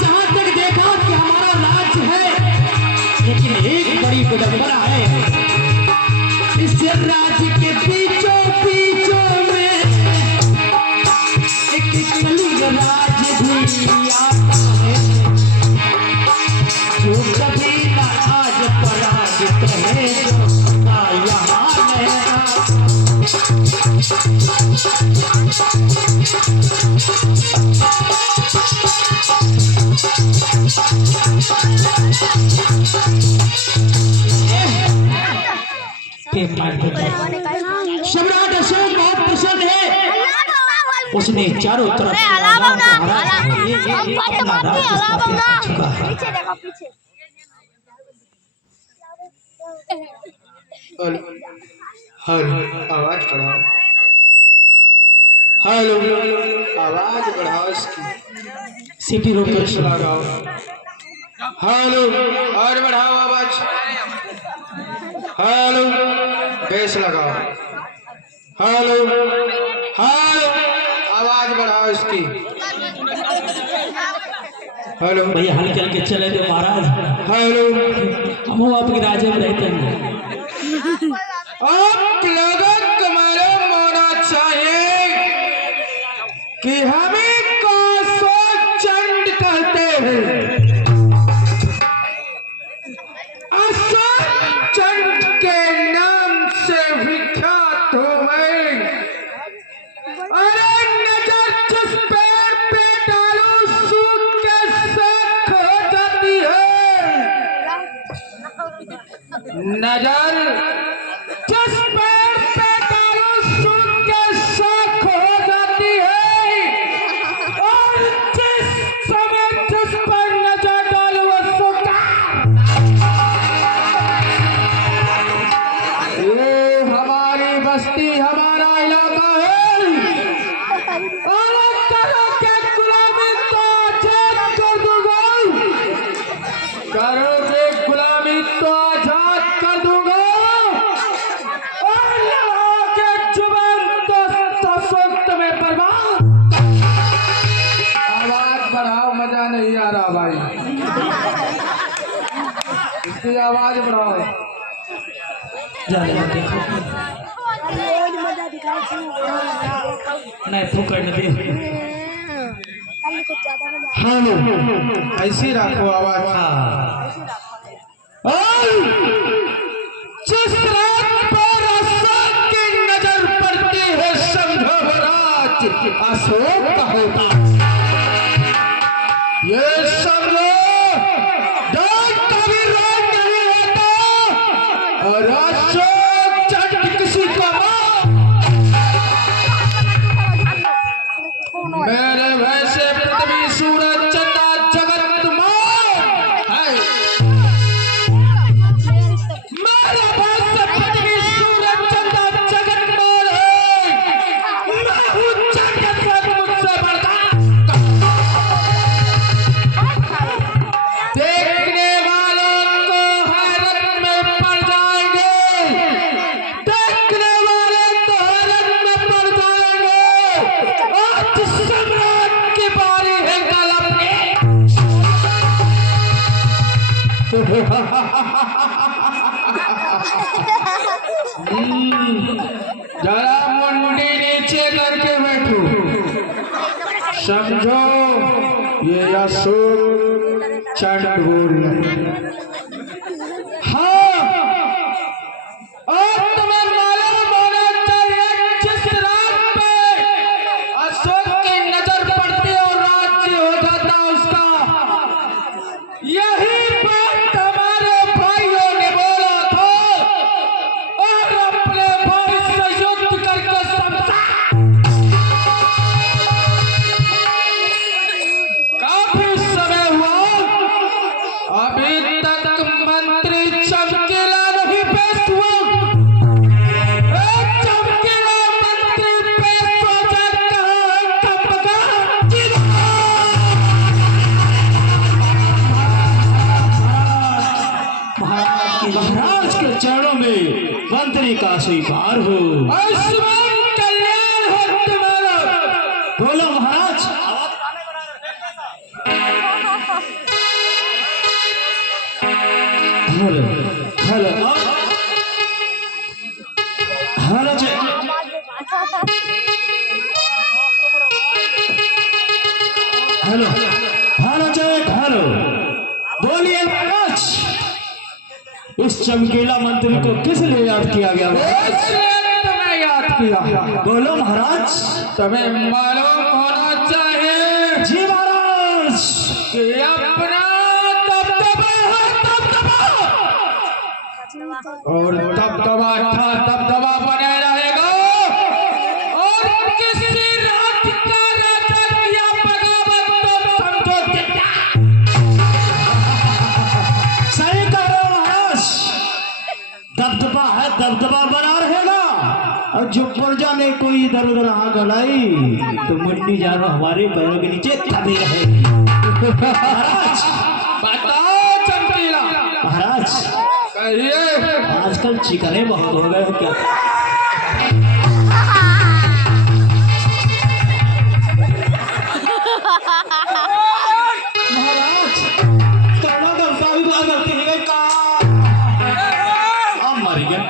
जहां तक देखा कि हमारा राज्य है, लेकिन एक बड़ी विडंबना है। इस राज्य के बीचों बीचों में एक कलिंग राज्य भी आता है, जो कभी न आज पराजित है, जो सदा यहाँ लहरा। सम्राट अशोक बहुत प्रसन्न है, उसने चारों तरफ हेलो आवाज बढ़ाओ, हेलो आवाज बढ़ाओ, इसकी सिटी रोक लगाओ, हेलो और बढ़ाओ आवाज, हेलो बेस लगाओ, हेलो हेलो आवाज बढ़ाओ इसकी, हेलो भैया हल चल के चले थे महाराज, हेलो हम आपके राज्य में रहते हैं। आप लोगों को मालूम होना चाहिए कि हमें कासो चंड कहते हैं। अशोक चंड के नाम से विख्यात हो गए। अरे नजर जिस पेड़ पे डालो सूख के साथ हो जाती है। नजर जिस पेड़ पे डालो सूख के साथ हो जाती है, और जिस समय जिस पर नजर डालो वो सूखा। ये हमारी बस्ती हमारा इलाका है। अलग करो के गुलामी तो आजाद कर दूंगा, करोगे गुलामी तो आजाद कर दूंगा, और लगाओगे जुबान तो सोच में बर्बाद। आवाज बढ़ाओ, मजा नहीं आ रहा भाई, इसकी आवाज बढ़ाओ। नहीं फूकड़ न दे। हेलो ऐसी रखो आवाज। जिस रात पर अशोक की नजर पड़ती है, समझो वो रात अशोक का होता। ये समझो रात कभी रात नहीं होता, और अशोक चंड किसी का मेरे वैसे पृथ्वी सूरज चंदा जगत मान है। मेरे वैसे पृथ्वी सूरज चंदा जगत मान है। मैं हूँ चंड से मुझसे बढ़ता। देखने वालों को हैरत में पड़ जाएंगे, देखने वाले तो हैरत में पड़ जाएंगे। आज सम्राट की बारी है गलत की। जरा मुंडी नीचे करके बैठो, समझो ये अशोक चंड बोल रहे हैं। हाँ, और तुम्हें मालूम होना चाहिए जिस रात पे अशोक की नजर पड़ती और राज्य हो जाता उसका, यही बात हमारे भाइयों ने बोला था, और अपने भाई से युद्ध करके समझा। काफी समय हुआ, अभी तक मंत्री महाराज के चरणों में मंत्री का स्वीकार हो। आयुष्मान कल्याण हो तुम्हारा। बोलो महाराज। हेलो हेलो हेलो जी। हेलो हेलो जय हेलो। बोलिए महाराज, इस चमकीला मंत्री को किस लिए याद किया गया? तुम्हें याद किया। बोलो महाराज। तुम्हें मालूम होना चाहिए जी महाराज। कि अपना दबदबा है दबदबा, और दबदबा था दबदबा बने रहेगा। और किसी राज्य का राजा किया बगावत तो समझो जिंदा। सही कह रहे हो महाराज, दबदबा है दबदबा बना रहेगा। और जो प्रजा ने कोई इधर उधर आग गलाई तो मिट्टी जानो हमारे पैरों के नीचे दबी रहेगी। महाराज बताओ चमकीला। महाराज कहिए। आजकल चिकने बहुत हो गए हो क्या? महाराज कौना गलता भी बड़ा गलती है का अब मर गया।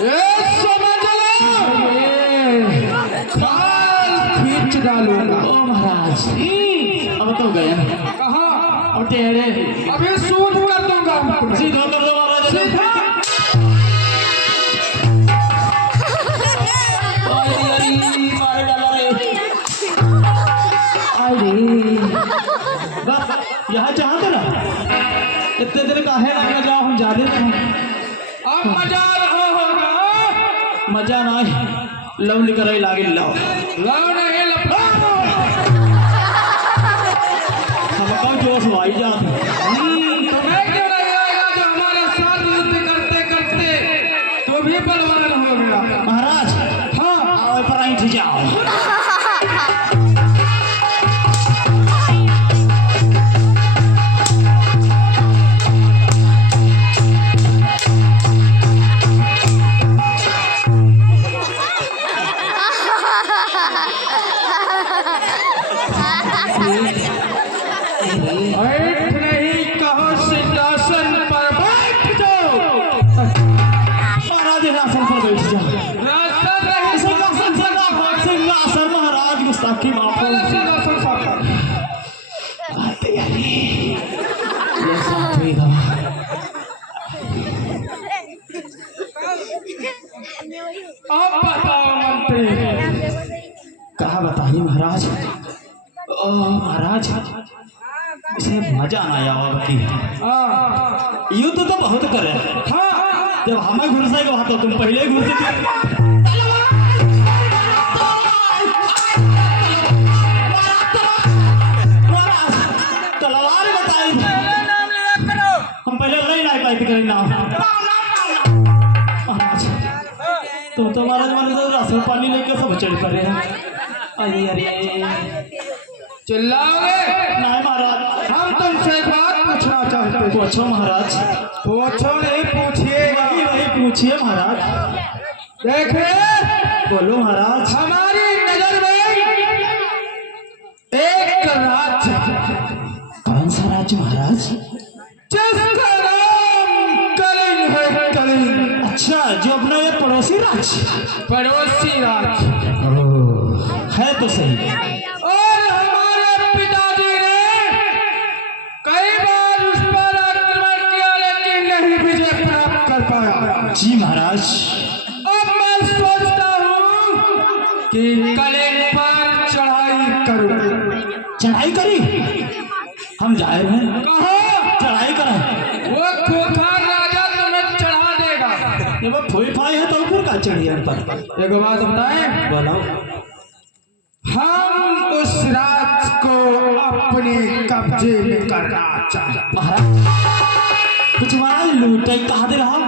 ये समझ लो, खाल खींच डालूंगा। ओ महाराज अब तो गया। कहाँ? अब टेढ़े अभी सूट कर दूंगा हमको। सीधा कर दो महाराज। सीधा। मार डाला रे। अरे बस यहाँ जहाँ तो ना इतने देर का है ना जाओ हम जा देते हैं। अब मजा रहा होगा। मजा ना लव लेकर आई लागे लाओ लाओ नहीं लपड़ा। हम कौन जोश भाई जान। तुम्हें क्यों नहीं आएगा जो हमारे साथ युद्ध करते करते तो भी बलवान हो गया। महाराज हाँ आओ पर आई थी जाओ। बैठ नहीं कहो सिंहासन पर बैठ जाओ। महाराज सिंहासन पर बैठ जाओ। रास्ता नहीं सिंहासन से ना हो, सिंहासन महाराज गुस्ताखी माफ पहले करो। सिंहासन साफ। आते यारी ये साथ ही गवा। अब बताओ मंत्री। कहा बताइए महाराज। ओ महाराज इसे मजा ना आया होगा कि हाँ युद्ध तो बहुत करे। हाँ जब हमें घुस आएगा तो तुम पहले ही घुस तलवार बताई हम पहले लई ना पाए थे ना। महाराज तुम तो महाराज मान लो राशन पानी लेकर सब चढ़ पड़े हैं। अरे अरे चिल्लाओगे नहीं महाराज। हम तुमसे एक बात पूछना चाहते हैं। पूछो महाराज। पूछो नहीं पूछिए। वही वही पूछिए महाराज। देखिए बोलो महाराज। हमारी नजर में एक राज्य कौन सा राज्य महाराज? जिसका नाम कलिंग है। कलिंग अच्छा जो अपना ये पड़ोसी राज्य पड़ोसी राज्य है तो सही। और हमारे पिताजी ने कई बार उस पर आक्रमण किया लेकिन नहीं विजय प्राप्त कर पाया। जी महाराज। अब मैं सोचता हूँ कि कलिंग पर चढ़ाई करूँ। चढ़ाई करी हम जाए हैं। कहाँ? चढ़ाई करें। वो खूंखार राजा तुम्हें चढ़ा देगा। जब वो फूल फाई है तो फिर का चढ़िए हम पर। एक बात बताएं। बोलो। हम उस राज को अपने कब्जे में करना चाहते महाराज कुछ महाराज लूटे कहा दे रहा